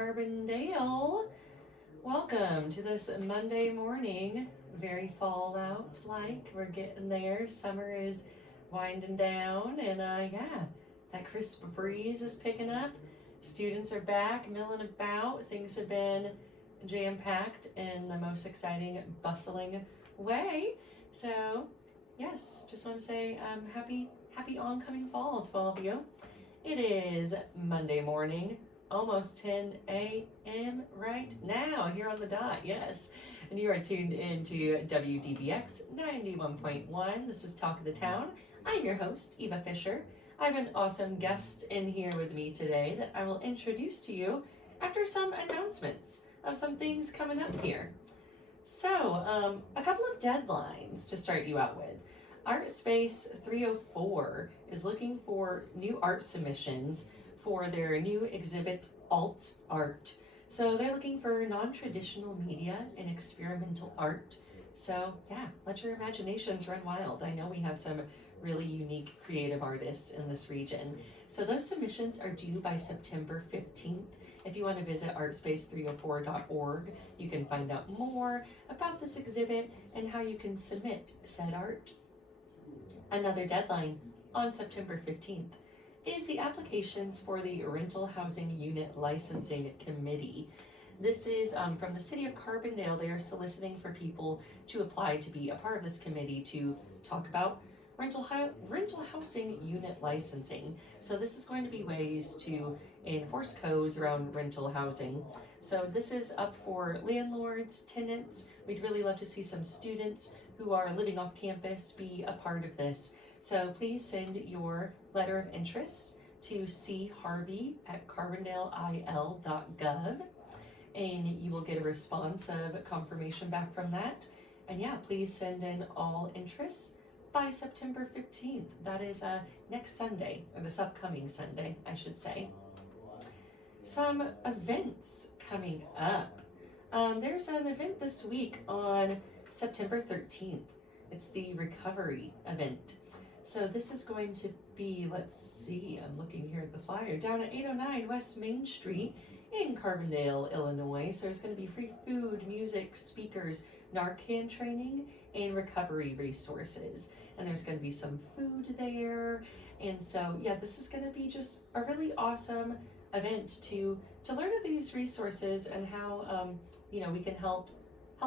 Carbondale. Welcome to this Monday morning. Very fall out like. We're getting there. Summer is winding down and that crisp breeze is picking up. Students are back milling about. Things have been jam-packed in the most exciting, bustling way. So yes, just want to say happy oncoming fall to all of you. It is Monday morning, almost 10 a.m. right now, here on the dot, yes. And you are tuned into WDBX 91.1. This is Talk of the Town. I'm your host, Eva Fisher. I have an awesome guest in here with me today that I will introduce to you after some announcements of some things coming up here. So, a couple of deadlines to start you out with. Art Space 304 is looking for new art submissions for their new exhibit, Alt Art. So they're looking for non-traditional media and experimental art. So yeah, let your imaginations run wild. I know we have some really unique creative artists in this region. So those submissions are due by September 15th. If you want to visit artspace304.org, you can find out more about this exhibit and how you can submit said art. Another deadline on September 15th is the applications for the Rental Housing Unit Licensing Committee. This is from the City of Carbondale. They are soliciting for people to apply to be a part of this committee to talk about rental housing unit licensing. So this is going to be ways to enforce codes around rental housing. So this is up for landlords, tenants. We'd really love to see some students who are living off campus be a part of this. So please send your letter of interest to charvey@carbondaleil.gov and you will get a response of confirmation back from that. And yeah, please send in all interests by September 15th. That is next Sunday, or this upcoming Sunday, I should say. Some events coming up. There's an event this week on September 13th. It's the recovery event. So this is going to be, let's see, I'm looking here at the flyer, down at 809 West Main Street in Carbondale, Illinois. So there's going to be free food, music, speakers, Narcan training, and recovery resources. And there's going to be some food there. And so, yeah, this is going to be just a really awesome event to learn of these resources and how, we can help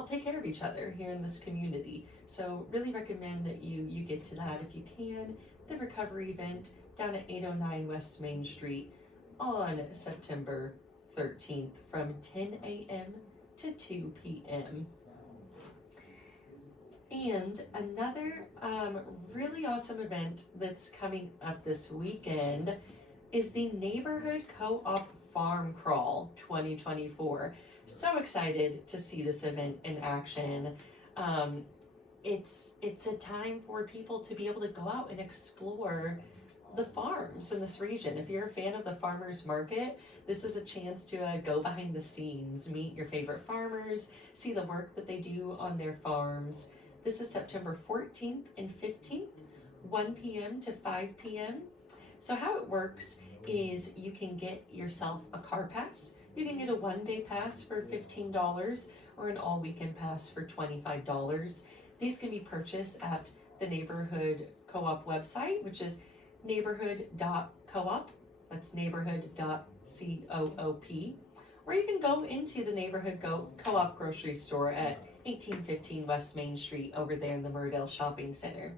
take care of each other here in this community. So really recommend that you get to that if you can. The recovery event down at 809 West Main Street on September 13th from 10 a.m. to 2 p.m. And another really awesome event that's coming up this weekend is the Neighborhood Co-op Farm Crawl 2024. So excited to see this event in action. It's a time for people to be able to go out and explore the farms in this region. If you're a fan of the farmers market, this is a chance to go behind the scenes, meet your favorite farmers, see the work that they do on their farms. This is September 14th and 15th, 1 p.m. to 5 p.m. So how it works is you can get yourself a car pass. You can get a one-day pass for $15 or an all-weekend pass for $25. These can be purchased at the Neighborhood Co-op website, which is neighborhood.coop. That's neighborhood.coop. Or you can go into the Neighborhood Co-op grocery store at 1815 West Main Street over there in the Murdale Shopping Center.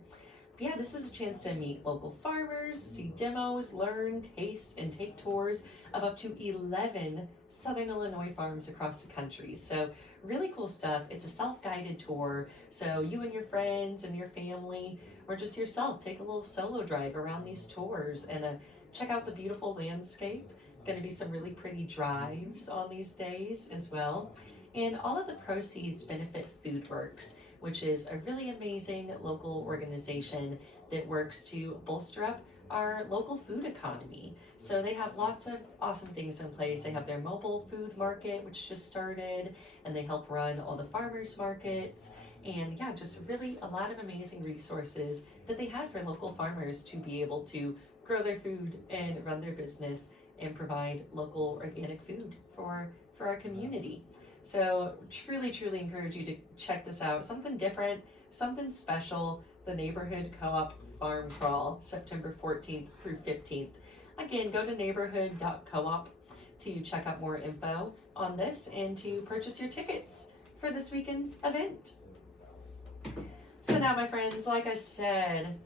But yeah, this is a chance to meet local farmers, see demos, learn, taste, and take tours of up to 11 Southern Illinois farms across the country. So really cool stuff. It's a self-guided tour. So you and your friends and your family, or just yourself, take a little solo drive around these tours and check out the beautiful landscape. Going to be some really pretty drives on these days as well. And all of the proceeds benefit FoodWorks, which is a really amazing local organization that works to bolster up our local food economy. So they have lots of awesome things in place. They have their mobile food market, which just started, and they help run all the farmers markets. And yeah, just really a lot of amazing resources that they have for local farmers to be able to grow their food and run their business and provide local organic food for our community. So truly, truly encourage you to check this out. Something different, something special, the Neighborhood Co-op Farm Crawl, September 14th through 15th. Again, go to neighborhood.coop to check out more info on this and to purchase your tickets for this weekend's event. So now, my friends, like I said,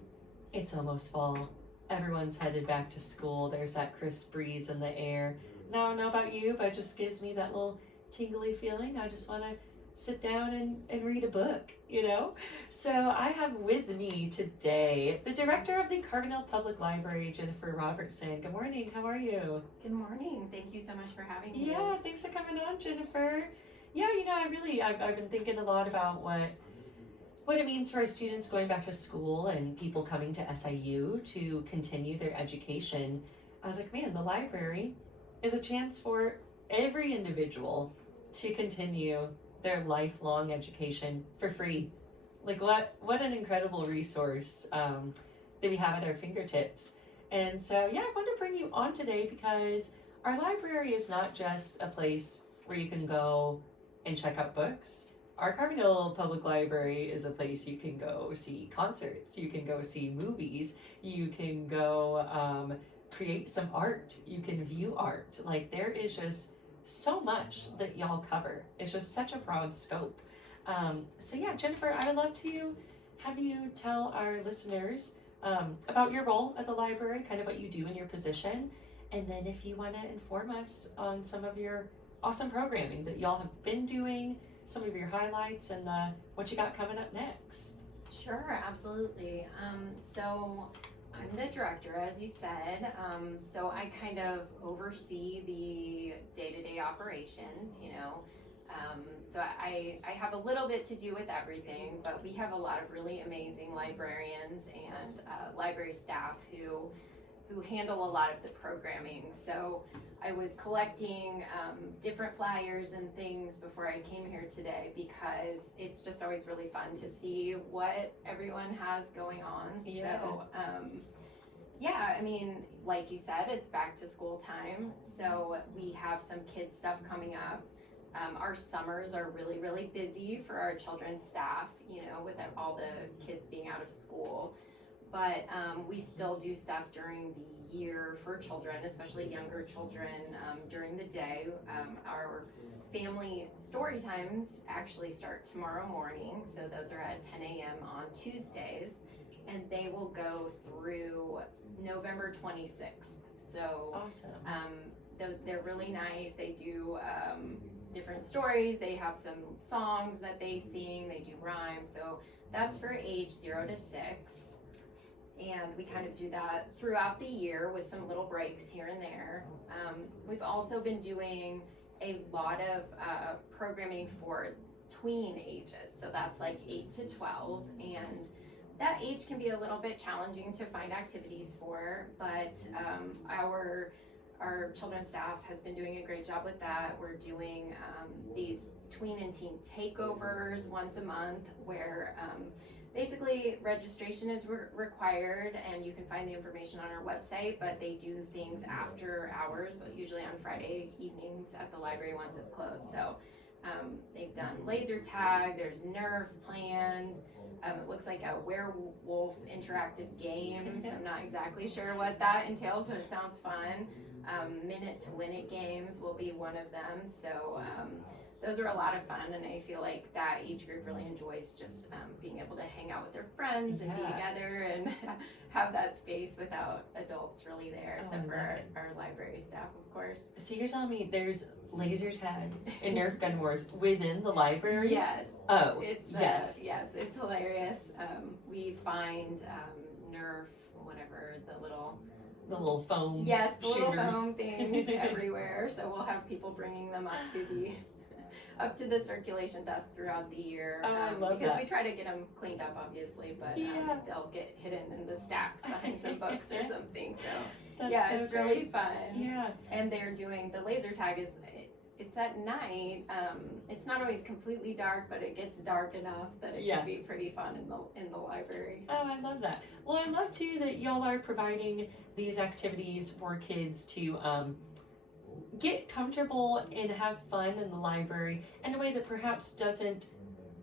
it's almost fall. Everyone's headed back to school. There's that crisp breeze in the air. Now, I don't know about you, but it just gives me that little tingly feeling. I just want to sit down and read a book, you know? So I have with me today the director of the Carbondale Public Library, Jennifer Robertson. Good morning. How are you? Good morning. Thank you so much for having me. Yeah, thanks for coming on, Jennifer. Yeah, you know, I've been thinking a lot about what it means for our students going back to school and people coming to SIU to continue their education. I was like, man, the library is a chance for every individual to continue their lifelong education for free. Like what an incredible resource that we have at our fingertips. And so yeah, I want to bring you on today because our library is not just a place where you can go and check out books. Our Carbondale Public Library is a place you can go see concerts, you can go see movies, you can go create some art, you can view art. Like there is just so much that y'all cover. It's just such a broad scope. So yeah, Jennifer, I would love to have you tell our listeners about your role at the library, kind of what you do in your position, and then if you want to inform us on some of your awesome programming that y'all have been doing, some of your highlights, and what you got coming up next. Sure, absolutely. So I'm the director, as you said. So I kind of oversee the day-to-day operations, you know. So I have a little bit to do with everything, but we have a lot of really amazing librarians and library staff who handle a lot of the programming. So I was collecting different flyers and things before I came here today because it's just always really fun to see what everyone has going on. Yeah. So yeah, I mean, like you said, it's back to school time. So we have some kid stuff coming up. Our summers are really, really busy for our children's staff, you know, with all the kids being out of school. But we still do stuff during the year for children, especially younger children, during the day. Our family story times actually start tomorrow morning, so those are at 10 a.m. on Tuesdays, and they will go through November 26th. So awesome. They're really nice. They do different stories. They have some songs that they sing. They do rhymes. So that's for age 0 to 6. And we kind of do that throughout the year with some little breaks here and there. We've also been doing a lot of programming for tween ages. So that's like 8 to 12. And that age can be a little bit challenging to find activities for, but our children's staff has been doing a great job with that. We're doing these tween and teen takeovers once a month where basically registration is required, and you can find the information on our website, but they do things after hours, usually on Friday evenings at the library once it's closed. So they've done laser tag, there's Nerf planned. It looks like a werewolf interactive game, so I'm not exactly sure what that entails, but it sounds fun. Minute to win it games will be one of them. So those are a lot of fun, and I feel like that age group really enjoys just being able to hang out with their friends and be together and have that space without adults really there, except for our library staff, of course. So you're telling me there's laser tag and Nerf gun wars within the library? Yes. Oh, it's yes. Yes, it's hilarious. We find Nerf, whatever, the little foam shooters. Little foam things everywhere. So we'll have people bringing them up to the circulation desk throughout the year. Oh, I love because that. we try to get them cleaned up, obviously, but they'll get hidden in the stacks behind some books or something. So That's so it's great. really fun. Yeah. And they're doing the laser tag it's at night. It's not always completely dark, but it gets dark enough that it can be pretty fun in the library. Oh, I love that. Well, I love too that y'all are providing these activities for kids to get comfortable and have fun in the library in a way that perhaps doesn't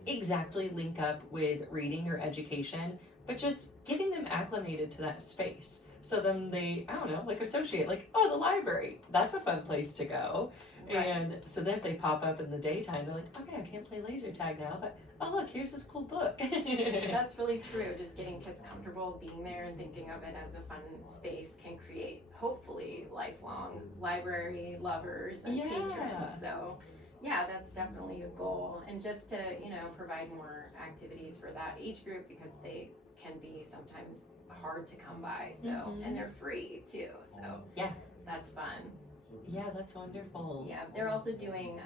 exactly link up with reading or education, but just getting them acclimated to that space. So then they, I don't know, like associate, like, oh, the library, that's a fun place to go. Right. And so then if they pop up in the daytime, they're like, okay, I can't play laser tag now, but oh look, here's this cool book. That's really true. Just getting kids comfortable being there and thinking of it as a fun space can create, hopefully, lifelong library lovers and patrons. So yeah, that's definitely a goal. And just to, provide more activities for that age group, because they can be sometimes hard to come by. So, and they're free too. So yeah, that's fun. Yeah, that's wonderful. Yeah, they're also doing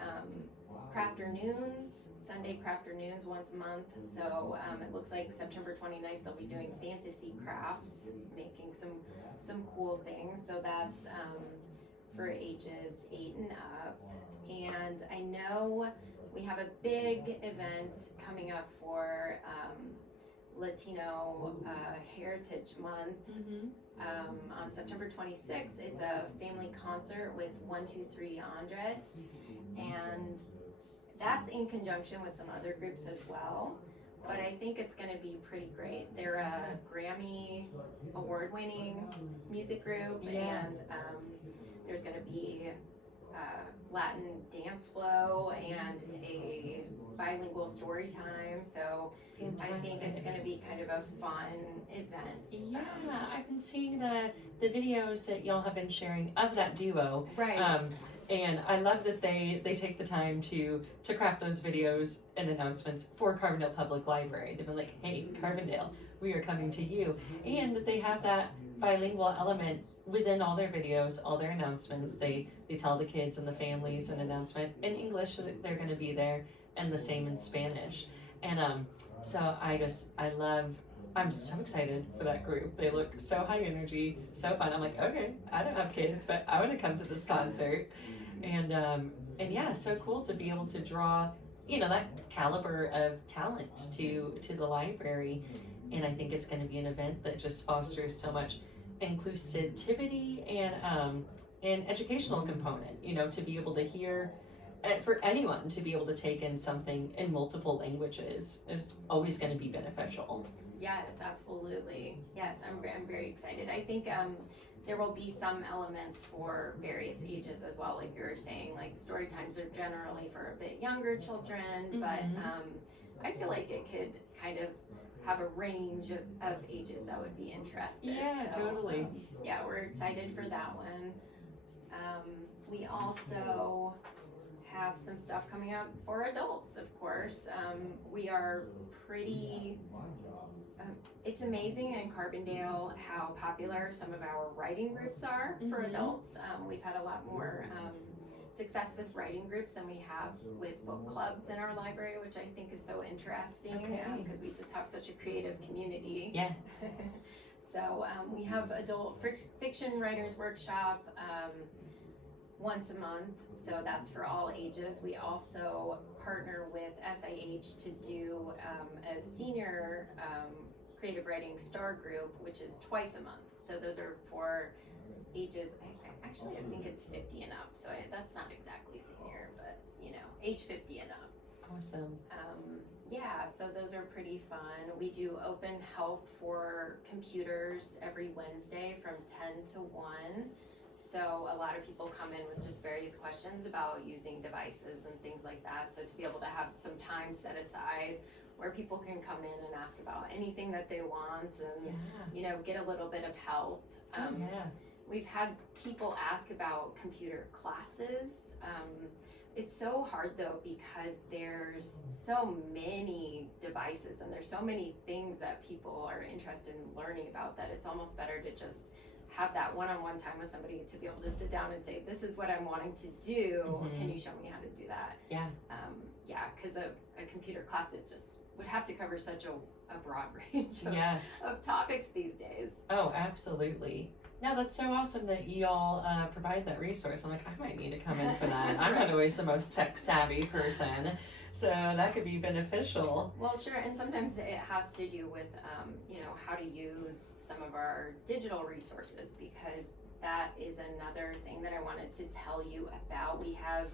crafternoons, Sunday crafternoons once a month. So it looks like September 29th they'll be doing fantasy crafts, making some cool things. So that's for ages 8 and up. And I know we have a big event coming up for Latino Heritage Month on September 26th. It's a family concert with 123 Andres, and that's in conjunction with some other groups as well. But I think it's going to be pretty great. They're a Grammy award-winning music group, and there's going to be Latin dance flow and a bilingual story time. So fantastic. I think it's going to be kind of a fun event. Yeah, I've been seeing the videos that y'all have been sharing of that duo. Right. And I love that they take the time to craft those videos and announcements for Carbondale Public Library. They've been like, hey, Carbondale, we are coming to you. And that they have that bilingual element within all their videos, all their announcements. They tell the kids and the families an announcement in English that they're going to be there, and the same in Spanish. And so I'm so excited for that group. They look so high energy, so fun. I'm like, okay, I don't have kids, but I want to come to this concert. And yeah, so cool to be able to draw, that caliber of talent to the library. And I think it's going to be an event that just fosters so much inclusivity and educational component, to be able to hear, for anyone to be able to take in something in multiple languages is always going to be beneficial. Yes, absolutely. Yes, I'm very excited. I think there will be some elements for various ages as well, like you were saying, like story times are generally for a bit younger children, but I feel like it could kind of have a range of ages that would be interested. Yeah, so, totally. Yeah, we're excited for that one. We also have some stuff coming up for adults, of course. We are pretty, it's amazing in Carbondale how popular some of our writing groups are for adults. We've had a lot more success with writing groups than we have with book clubs in our library, which I think is so interesting because we just have such a creative community. Yeah. So we have adult fiction writers workshop once a month, so that's for all ages. We also partner with SIH to do a senior creative writing star group, which is twice a month. So those are for ages, actually I think it's 50 and up, so that's not exactly senior, but age 50 and up. Awesome. Yeah, so those are pretty fun. We do open help for computers every Wednesday from 10 to 1. So a lot of people come in with just various questions about using devices and things like that. So to be able to have some time set aside where people can come in and ask about anything that they want and, get a little bit of help. We've had people ask about computer classes. It's so hard though because there's so many devices and there's so many things that people are interested in learning about that it's almost better to just have that one-on-one time with somebody to be able to sit down and say, this is what I'm wanting to do. Can you show me how to do that? Yeah. Because a computer class would have to cover such a broad range of topics these days. Oh, absolutely. No, that's so awesome that y'all provide that resource. I'm like, I might need to come in for that. I'm not always the most tech savvy person. So that could be beneficial. Well, sure, and sometimes it has to do with, how to use some of our digital resources, because that is another thing that I wanted to tell you about. We have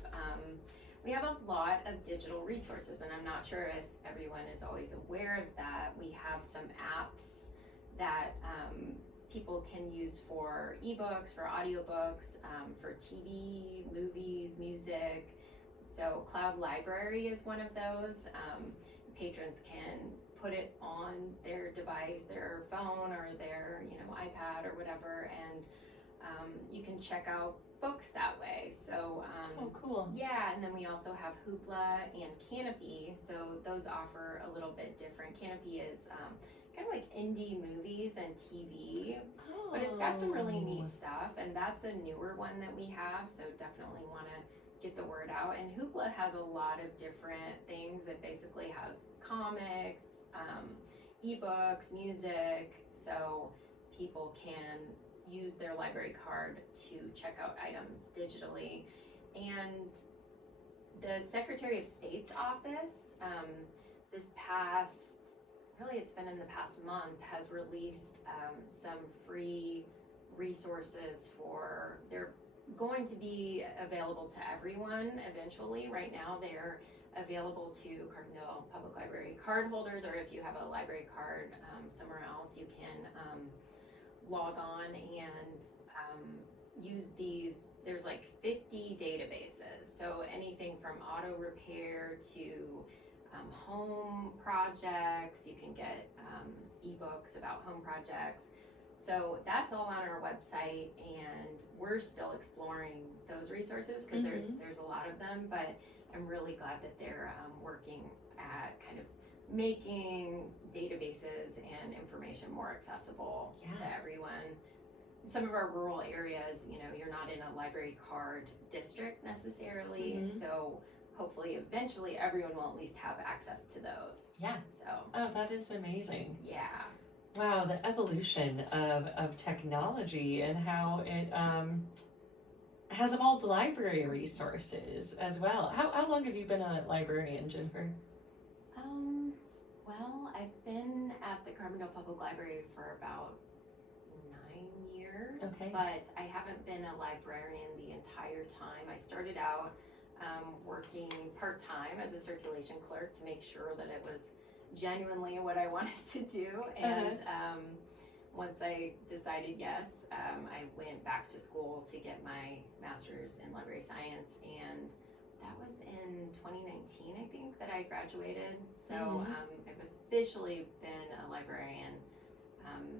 a lot of digital resources, and I'm not sure if everyone is always aware of that. We have some apps that people can use for ebooks, for audiobooks, for TV, movies, music. So Cloud Library is one of those. Patrons can put it on their device, their phone or their iPad or whatever, and you can check out books that way. So Oh, cool. yeah, and then we also have Hoopla and Canopy. So those offer a little bit different. Canopy is kind of like indie movies and TV, but it's got some really neat stuff, and that's a newer one that we have, so definitely want to get the word out. And Hoopla has a lot of different things. It basically has comics, ebooks, music, so people can use their library card to check out items digitally. And the Secretary of State's office, it's been in the past month, has released some free resources they're going to be available to everyone eventually. Right now they're available to Carbondale Public Library card holders, or if you have a library card somewhere else, you can log on and use these. There's like 50 databases, so anything from auto repair to home projects. You can get ebooks about home projects. So that's all on our website, and we're still exploring those resources because there's a lot of them, but I'm really glad that they're working at kind of making databases and information more accessible to everyone. In some of our rural areas, you're not in a library card district necessarily, so hopefully eventually everyone will at least have access to those. Yeah. So. Oh, that is amazing. Yeah. Wow, the evolution of technology and how it has evolved library resources as well. How long have you been a librarian, Jennifer? Well, I've been at the Carbondale Public Library for about 9 years, but I haven't been a librarian the entire time. I started out working part-time as a circulation clerk to make sure that it was genuinely what I wanted to do, and once I decided yes, I went back to school to get my master's in library science, and that was in 2019, I think, that I graduated. So I've officially been a librarian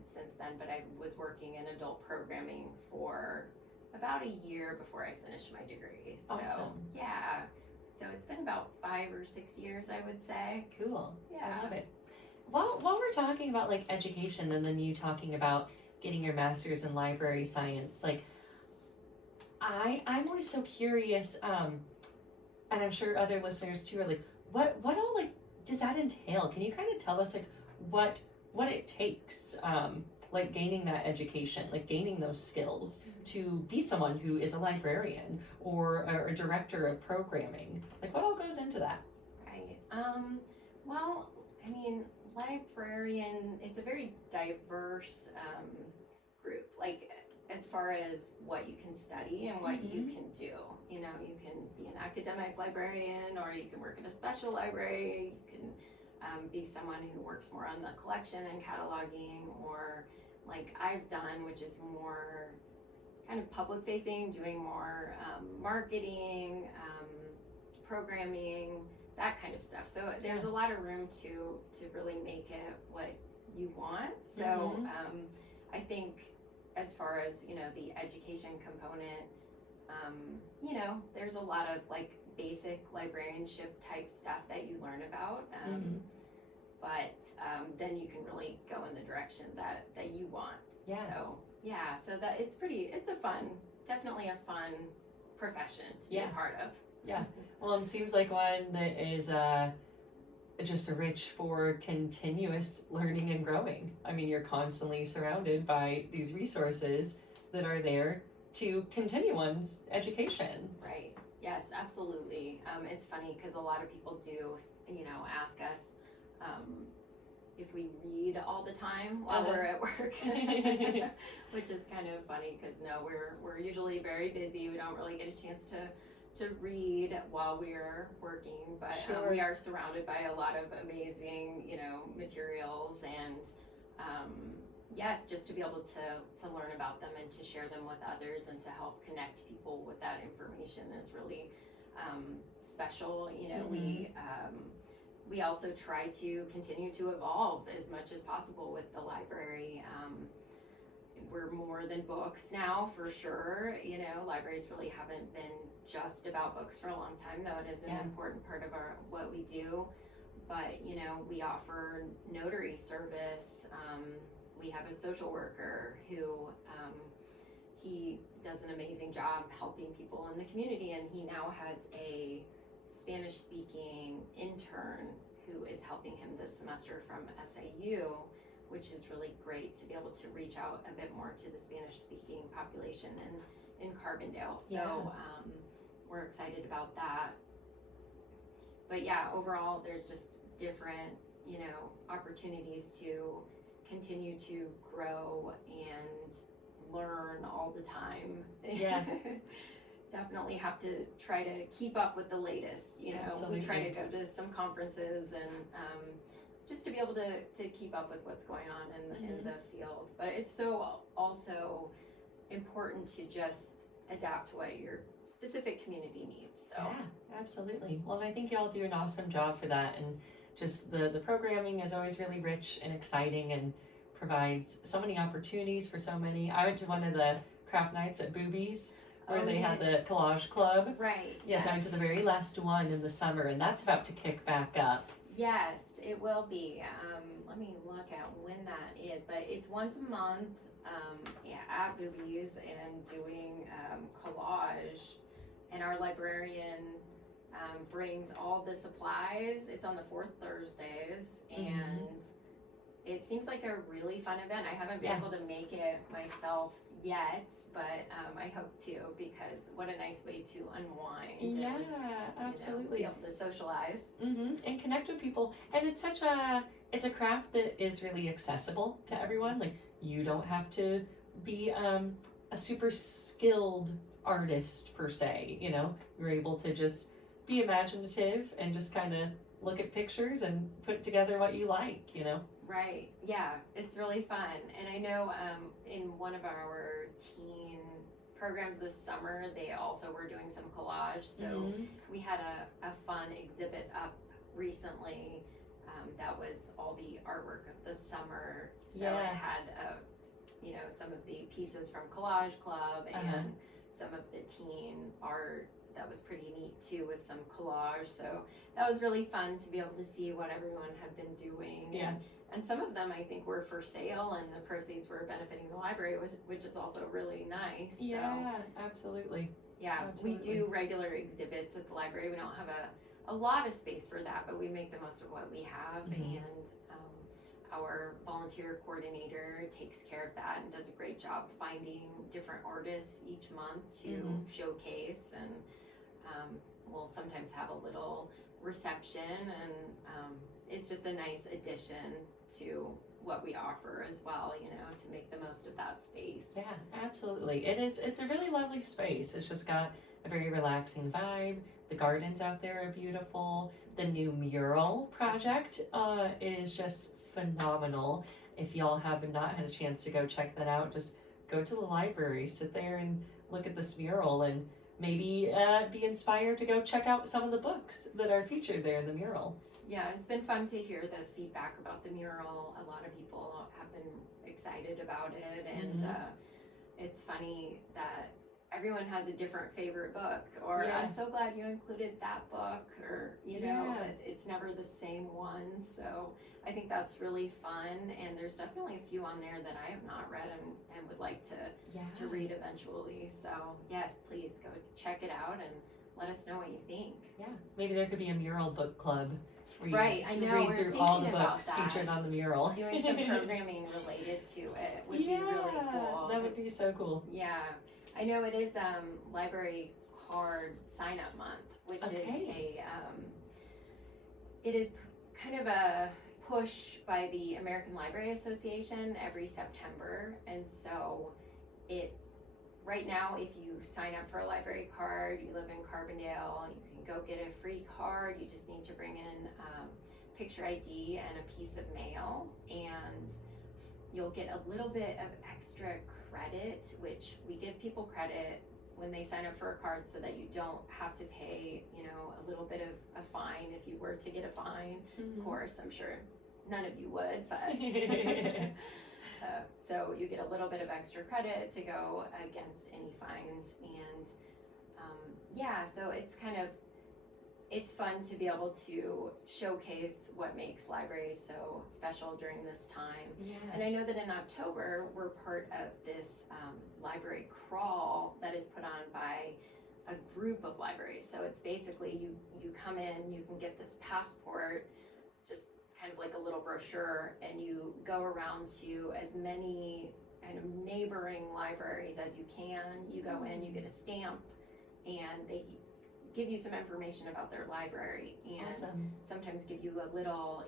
since then, but I was working in adult programming for about a year before I finished my degree. So awesome. Yeah. So it's been about 5 or 6 years, I would say. Cool. Yeah. I love it. While we're talking about like education, and then you talking about getting your master's in library science, like I'm always so curious, and I'm sure other listeners too are like, what all like does that entail? Can you kind of tell us like what it takes, like gaining that education, like gaining those skills to be someone who is a librarian or a director of programming? Like what all goes into that? Right. Well, I mean, librarian, it's a very diverse group, like as far as what you can study and what you can do. You can be an academic librarian, or you can work in a special library. You can be someone who works more on the collection and cataloging, or like I've done, which is more kind of public facing, doing more marketing, programming, that kind of stuff. So there's a lot of room to really make it what you want. So I think as far as the education component, there's a lot of like basic librarianship type stuff that you learn about, but then you can really go in the direction that you want. So that it's definitely a fun profession to be a part of. Yeah. Well, it seems like one that is just rich for continuous learning and growing. I mean, you're constantly surrounded by these resources that are there to continue one's education. Right. Yes, absolutely. It's funny because a lot of people do, ask us if we read all the time while we're at work, which is kind of funny because no, we're usually very busy. We don't really get a chance to read while we're working, but Sure. we are surrounded by a lot of amazing, materials and yes, just to be able to learn about them and to share them with others and to help connect people with that information is really special. We also try to continue to evolve as much as possible with the library. We're more than books now, for sure. Libraries really haven't been just about books for a long time, though it is an important part of what we do. But, we offer notary service. We have a social worker who he does an amazing job helping people in the community, and he now has a Spanish-speaking intern who is helping him this semester from SAU, which is really great to be able to reach out a bit more to the Spanish-speaking population in Carbondale. So we're excited about that. But yeah, overall, there's just different, opportunities to continue to grow and learn all the time. Yeah. Definitely have to try to keep up with the latest. Absolutely. We try to go to some conferences and just to be able to keep up with what's going on in the field. But it's so also important to just adapt to what your specific community needs. So yeah, absolutely. Well, and I think y'all do an awesome job for that, and just the programming is always really rich and exciting and provides so many opportunities for so many. I went to one of the craft nights at Boobies where they had the collage club. Right. Yes, I went to the very last one in the summer, and that's about to kick back up. Yes, it will be. Let me look at when that is, but it's once a month at Boobies and doing collage, and our librarian brings all the supplies. It's on the fourth Thursdays, and it seems like a really fun event. I haven't been able to make it myself yet, but I hope to, because what a nice way to unwind. Yeah, and, absolutely. be able to socialize. And connect with people. And it's it's a craft that is really accessible to everyone. Like, you don't have to be a super skilled artist per se, You're able to just be imaginative and just kind of look at pictures and put together what you like, Right. Yeah, it's really fun. And I know in one of our teen programs this summer, they also were doing some collage. So we had a fun exhibit up recently that was all the artwork of the summer. So it had, some of the pieces from Collage Club and some of the teen art. That was pretty neat too, with some collage. So that was really fun to be able to see what everyone had been doing. Yeah. And some of them I think were for sale, and the proceeds were benefiting the library, which is also really nice. Yeah, absolutely. Yeah, Absolutely. we do regular exhibits at the library. We don't have a lot of space for that, but we make the most of what we have. And our volunteer coordinator takes care of that and does a great job finding different artists each month to showcase. And we'll sometimes have a little reception, and it's just a nice addition to what we offer as well, to make the most of that space. Yeah, absolutely. It's a really lovely space. It's just got a very relaxing vibe. The gardens out there are beautiful. The new mural project is just phenomenal. If y'all have not had a chance to go check that out, just go to the library, sit there and look at this mural, and maybe be inspired to go check out some of the books that are featured there in the mural. Yeah, it's been fun to hear the feedback about the mural. A lot of people have been excited about it, and it's funny that everyone has a different favorite book, or I'm so glad you included that book, or but it's never the same one. So I think that's really fun, and there's definitely a few on there that I have not read and would like to read eventually. So yes, please go check it out and let us know what you think. Yeah, maybe there could be a mural book club where you I know, read we're through all the thinking about books that. featured on the mural. Doing some programming related to it would be really cool. That would be so cool. Yeah, I know it is library card sign up month, which Okay. it is kind of a push by the American Library Association every September. And so it's right now, if you sign up for a library card, you live in Carbondale, you can go get a free card. You just need to bring in picture ID and a piece of mail, and you'll get a little bit of extra credit, which we give people credit when they sign up for a card so that you don't have to pay, a little bit of a fine if you were to get a fine. Mm-hmm. Of course, I'm sure none of you would, but so you get a little bit of extra credit to go against any fines. And so it's fun to be able to showcase what makes libraries so special during this time. Yeah. And I know that in October, we're part of this library crawl that is put on by a group of libraries. So it's basically you come in, you can get this passport. It's just kind of like a little brochure, and you go around to as many kind of neighboring libraries as you can. You go in, you get a stamp, and they give you some information about their library, and Awesome. sometimes give you a little,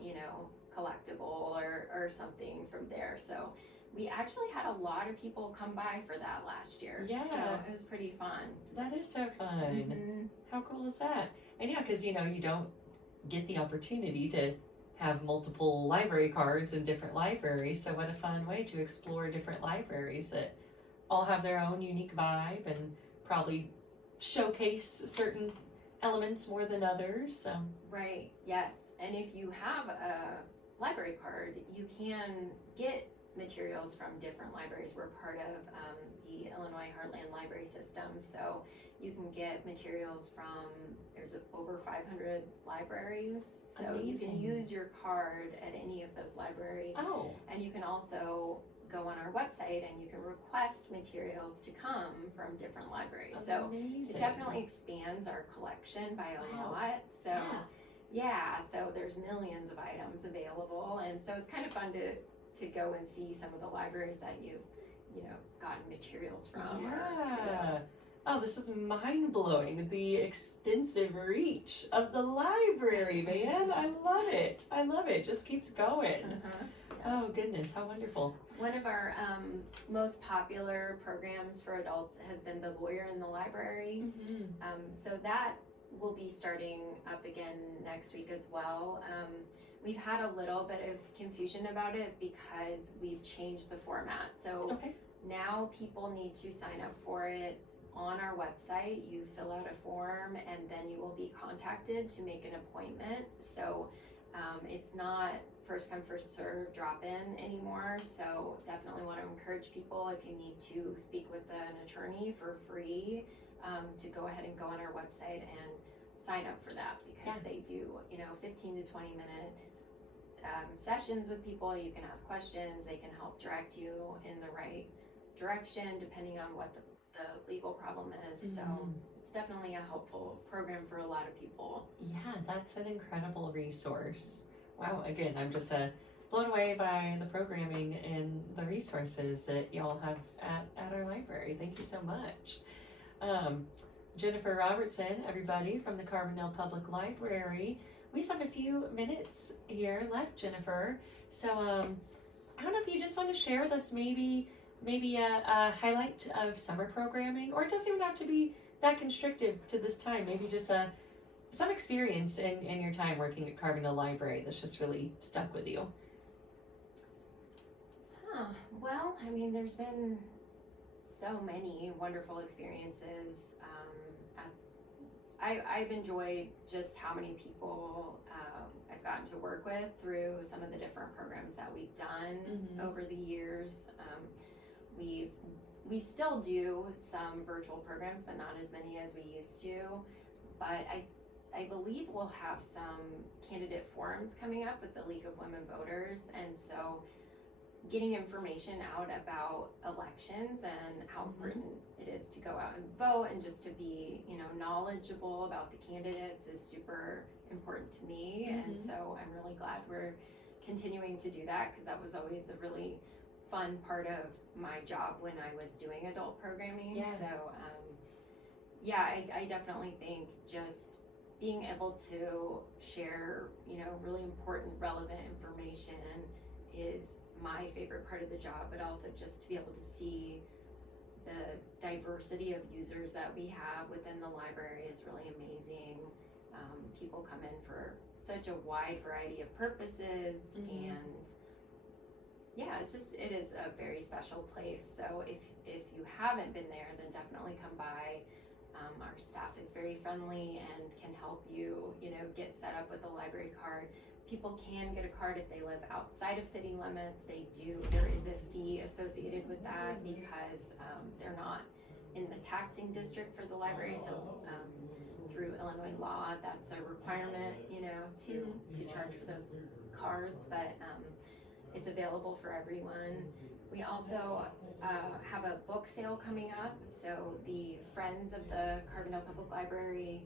collectible or something from there. So we actually had a lot of people come by for that last year. Yeah. So it was pretty fun. That is so fun. Mm-hmm. How cool is that? And yeah, because you don't get the opportunity to have multiple library cards in different libraries. So what a fun way to explore different libraries that all have their own unique vibe and probably showcase certain elements more than others. So Right, yes. And if you have a library card, you can get materials from different libraries. We're part of the Illinois Heartland Library System, so you can get materials from, there's over 500 libraries. So you Amazing. can use your card at any of those libraries. Oh, And you can also go on our website and you can request materials to come from different libraries. So amazing. it definitely expands our collection by a Wow. lot. So Yeah. so there's millions of items available, and so it's kind of fun to go and see some of the libraries that you've gotten materials from. Yeah. Oh, this is mind blowing. The extensive reach of the library, man. I love it. I love it. Just keeps going. Oh goodness, how wonderful. One of our most popular programs for adults has been the Lawyer in the Library. Mm-hmm. So that will be starting up again next week as well. We've had a little bit of confusion about it because we've changed the format. So Okay. now people need to sign up for it on our website. You fill out a form and then you will be contacted to make an appointment. So it's not first come, first serve, drop in anymore. So definitely want to encourage people, if you need to speak with an attorney for free, to go ahead and go on our website and sign up for that, because they do 15 to 20 minute sessions with people. You can ask questions, they can help direct you in the right direction depending on what the legal problem is. Mm-hmm. So it's definitely a helpful program for a lot of people. Yeah, that's an incredible resource. Wow, again, I'm just blown away by the programming and the resources that y'all have at our library. Thank you so much. Jennifer Robertson, everybody from the Carbondale Public Library. We just have a few minutes here left, Jennifer. So I don't know if you just want to share with us maybe a highlight of summer programming, or it doesn't even have to be that constrictive to this time. Maybe just some experience in your time working at Carbondale Library that's just really stuck with you. Well, I mean, there's been so many wonderful experiences. I've enjoyed just how many people I've gotten to work with through some of the different programs that we've done over the years. We still do some virtual programs, but not as many as we used to. But I believe we'll have some candidate forums coming up with the League of Women Voters, and so getting information out about elections and how important it is to go out and vote, and just to be knowledgeable about the candidates is super important to me. And so I'm really glad we're continuing to do that, because that was always a really fun part of my job when I was doing adult programming. So yeah, I definitely think just being able to share, really important, relevant information is my favorite part of the job, but also just to be able to see the diversity of users that we have within the library is really amazing. People come in for such a wide variety of purposes, and yeah, it is a very special place. So if you haven't been there, then definitely come by. Our staff is very friendly and can help you, get set up with a library card. People can get a card if they live outside of city limits. There is a fee associated with that because they're not in the taxing district for the library. So through Illinois law, that's a requirement, to charge for those cards, but it's available for everyone. We also have a book sale coming up. So the Friends of the Carbondale Public Library,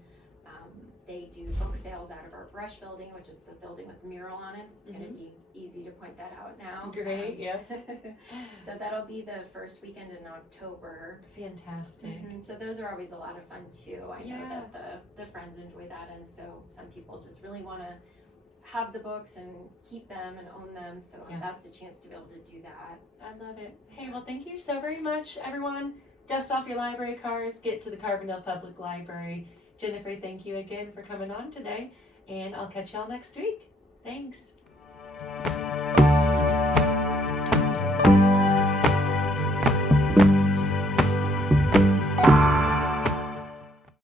they do book sales out of our brush building, which is the building with the mural on it. It's going to be easy to point that out now. Great, yeah. So that'll be the first weekend in October. Fantastic. So those are always a lot of fun too. I know that the friends enjoy that, and so some people just really want to have the books and keep them and own them, so that's a chance to be able to do that. I love it. Hey, well, thank you so very much, everyone. Dust off your library cards, get to the Carbondale Public Library. Jennifer, thank you again for coming on today, and I'll catch y'all next week. Thanks.